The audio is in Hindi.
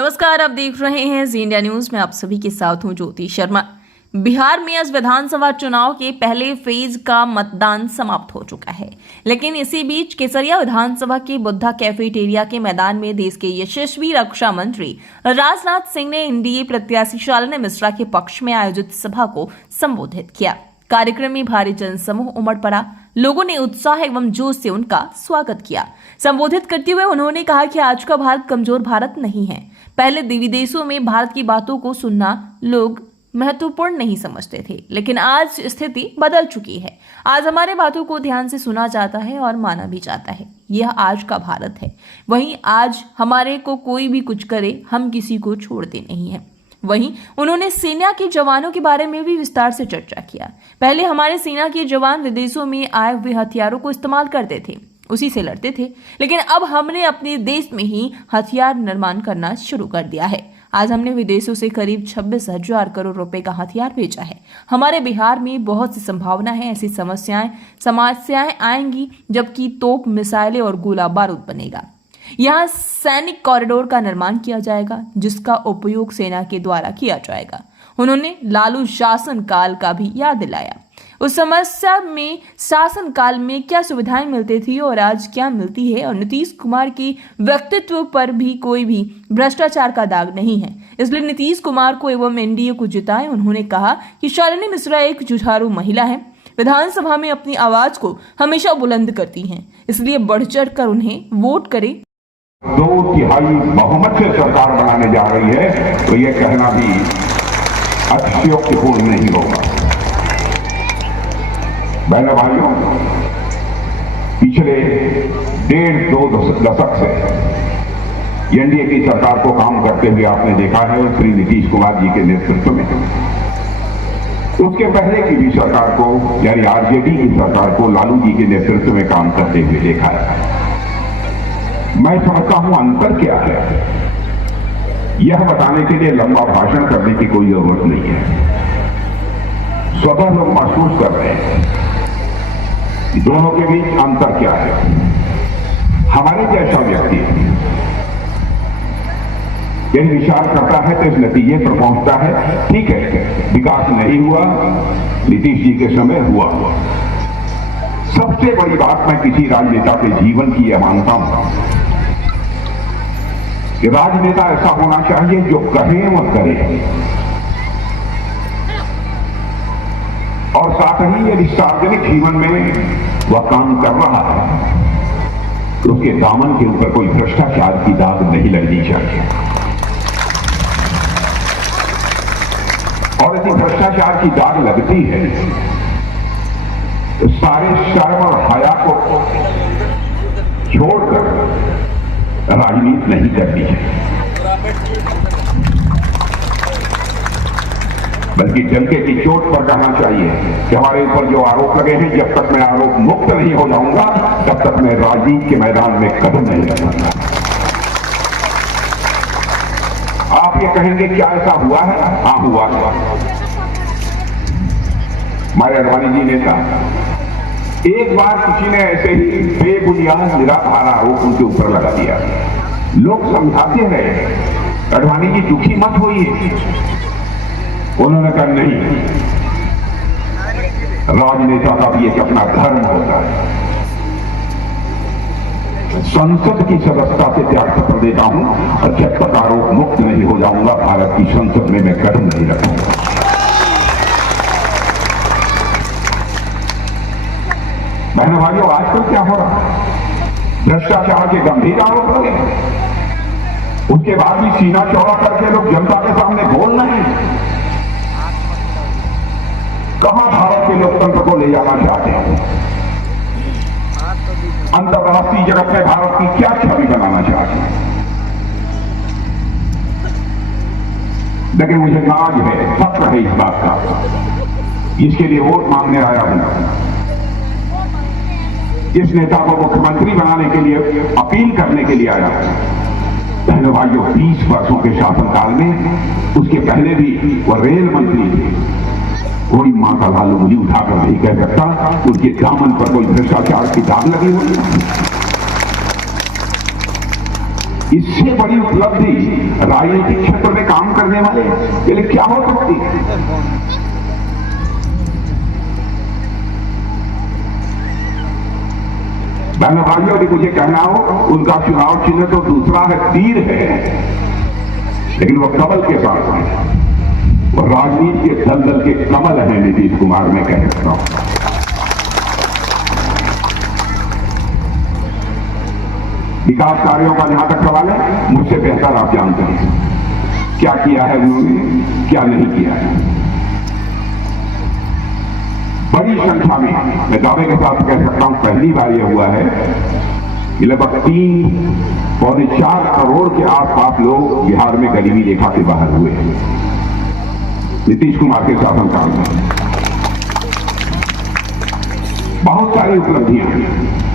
नमस्कार, आप देख रहे हैं जी इंडिया न्यूज में। आप सभी के साथ हूं ज्योति शर्मा। बिहार में आज विधानसभा चुनाव के पहले फेज का मतदान समाप्त हो चुका है, लेकिन इसी बीच केसरिया विधानसभा के बुद्धा कैफेटेरिया के मैदान में देश के यशस्वी रक्षा मंत्री राजनाथ सिंह ने एनडीए प्रत्याशी शालिनी मिश्रा के पक्ष में आयोजित सभा को संबोधित किया। कार्यक्रम में भारी जनसमूह उमड़ पड़ा। लोगों ने उत्साह एवं जोश से उनका स्वागत किया। संबोधित करते हुए उन्होंने कहा कि आज का भारत कमजोर भारत नहीं है। पहले विदेशों में भारत की बातों को सुनना लोग महत्वपूर्ण नहीं समझते थे, लेकिन आज स्थिति बदल चुकी है। आज हमारे बातों को ध्यान से सुना जाता है और माना भी जाता है। यह आज का भारत है। वहीं आज हमारे को कोई भी कुछ करे, हम किसी को छोड़ते नहीं हैं। वहीं उन्होंने सेना के जवानों के बारे में भी विस्तार से चर्चा किया। पहले हमारे सेना के जवान विदेशों में आए हुए हथियारों को इस्तेमाल करते थे, उसी से लड़ते थे, लेकिन अब हमने अपने देश में ही हथियार निर्माण करना शुरू कर दिया है। आज हमने विदेशों से करीब 26,000 करोड़ रुपए का हथियार भेजा है। हमारे बिहार में बहुत सी संभावना है। ऐसी समस्याएं आएंगी जबकि तोप, मिसाइलें और गोला बारूद बनेगा। यहाँ सैनिक कॉरिडोर का निर्माण किया जाएगा, जिसका उपयोग सेना के द्वारा किया जाएगा। उन्होंने लालू शासन काल का भी याद दिलाया। उस समस्या में शासन काल में क्या सुविधाएं मिलती थी और आज क्या मिलती है, और नीतीश कुमार की व्यक्तित्व पर भी कोई भी भ्रष्टाचार का दाग नहीं है। इसलिए नीतीश कुमार को एवं एनडीए को जिताएं। उन्होंने कहा कि शालिनी मिश्रा एक जुझारू महिला है, विधानसभा में अपनी आवाज को हमेशा बुलंद करती हैं, इसलिए बढ़ चढ़ कर उन्हें वोट करें। 2/3 बहुमत से सरकार बनाने जा रही है, तो यह कहना भी अतिशयोक्तिपूर्ण नहीं होगा। बहनों भाइयों, पिछले 1.5-2 दशक से एनडीए की सरकार को काम करते हुए आपने देखा है, और श्री नीतीश कुमार जी के नेतृत्व में उसके पहले की भी सरकार को, यानी आरजेडी की सरकार को लालू जी के नेतृत्व में काम करते हुए देखा है। मैं समझता हूं अंतर क्या है, यह बताने के लिए लंबा भाषण करने की कोई जरूरत नहीं है। स्वतः लोग महसूस कर रहे हैं कि दोनों के बीच अंतर क्या है। हमारे जैसा व्यक्ति यदि विचार करता है तो इस नतीजे पर पहुंचता है, ठीक है, विकास नहीं हुआ, नीतीश जी के समय हुआ। सबसे बड़ी बात मैं किसी राजनेता के जीवन की यह मानता हूं कि राजनेता ऐसा होना चाहिए जो कहे व करे, और साथ ही यदि सार्वजनिक जीवन में वह काम कर रहा है तो उसके दामन के ऊपर कोई भ्रष्टाचार की दाग नहीं लगनी चाहिए। और यदि भ्रष्टाचार की दाग लगती है तो सारे शर्म और हया को छोड़कर राजनीति नहीं करनी है, बल्कि डंके की चोट पर कहना चाहिए कि हमारे ऊपर जो आरोप लगे हैं, जब तक मैं आरोप मुक्त नहीं हो जाऊंगा तब तक मैं राजनीति के मैदान में कदम नहीं रखूंगा। आप ये कहेंगे क्या ऐसा हुआ है? हाँ, हुआ है। हमारे अडवाणी जी नेता, एक बार किसी ने ऐसे ही बेबुनियाद निराधार आरोप उनके ऊपर लगा दिया। लोग समझाते रहे, अडवाणी जी दुखी मत होइए। उन्होंने कहा नहीं, राजनेता का भी एक अपना धर्म होता है। संसद की सदस्यता से त्याग पत्र देता हूं, और जब तक आरोप मुक्त नहीं हो जाऊंगा भारत की संसद में मैं कदम नहीं रखूंगा। बहनों भाइयों, आजकल क्या हो रहा है? भ्रष्टाचार के गंभीर आरोप लगे, उसके बाद भी सीना चौड़ा करके लोग जनता के सामने बोल रहे हैं। कहां भारत के लोकतंत्र को ले जाना चाहते हैं? अंतर्राष्ट्रीय जगत में भारत की क्या छवि बनाना चाहते हैं? लेकिन मुझे नाज है, फक्र है इस बात का, इसके लिए वोट मांगने आया हूं। इस नेता को मुख्यमंत्री बनाने के लिए, अपील करने के लिए आया हूं। बहनों भाइयों, 20 वर्षों के शासनकाल में, उसके पहले भी वह रेल मंत्री थे। कोई मां का लालू मुझे उठाकर नहीं कह सकता उनके दामन पर कोई भ्रष्टाचार की दाग लगी हुई। इससे बड़ी उपलब्धि राजनीतिक क्षेत्र में काम करने वाले के लिए क्या हो सकती है? बहनों भाइयों, यदि मुझे कहना हो, उनका चुनाव चिन्ह तो दूसरा है, तीर है, लेकिन वो कमल के साथ है। वो राजनीति के दलदल के कमल है नीतीश कुमार, मैं कह सकता हूं। विकास कार्यों का जहां तक सवाल है, मुझसे बेहतर आप जानते हैं क्या किया है उन्होंने, क्या नहीं किया है। बड़ी संख्या में, मैं दावे के साथ कह सकता हूं, पहली बार यह हुआ है कि लगभग 3-4 करोड़ के आसपास लोग बिहार में गरीबी रेखा से बाहर हुए हैं नीतीश कुमार के शासनकाल में। बहुत सारी उपलब्धियां हैं।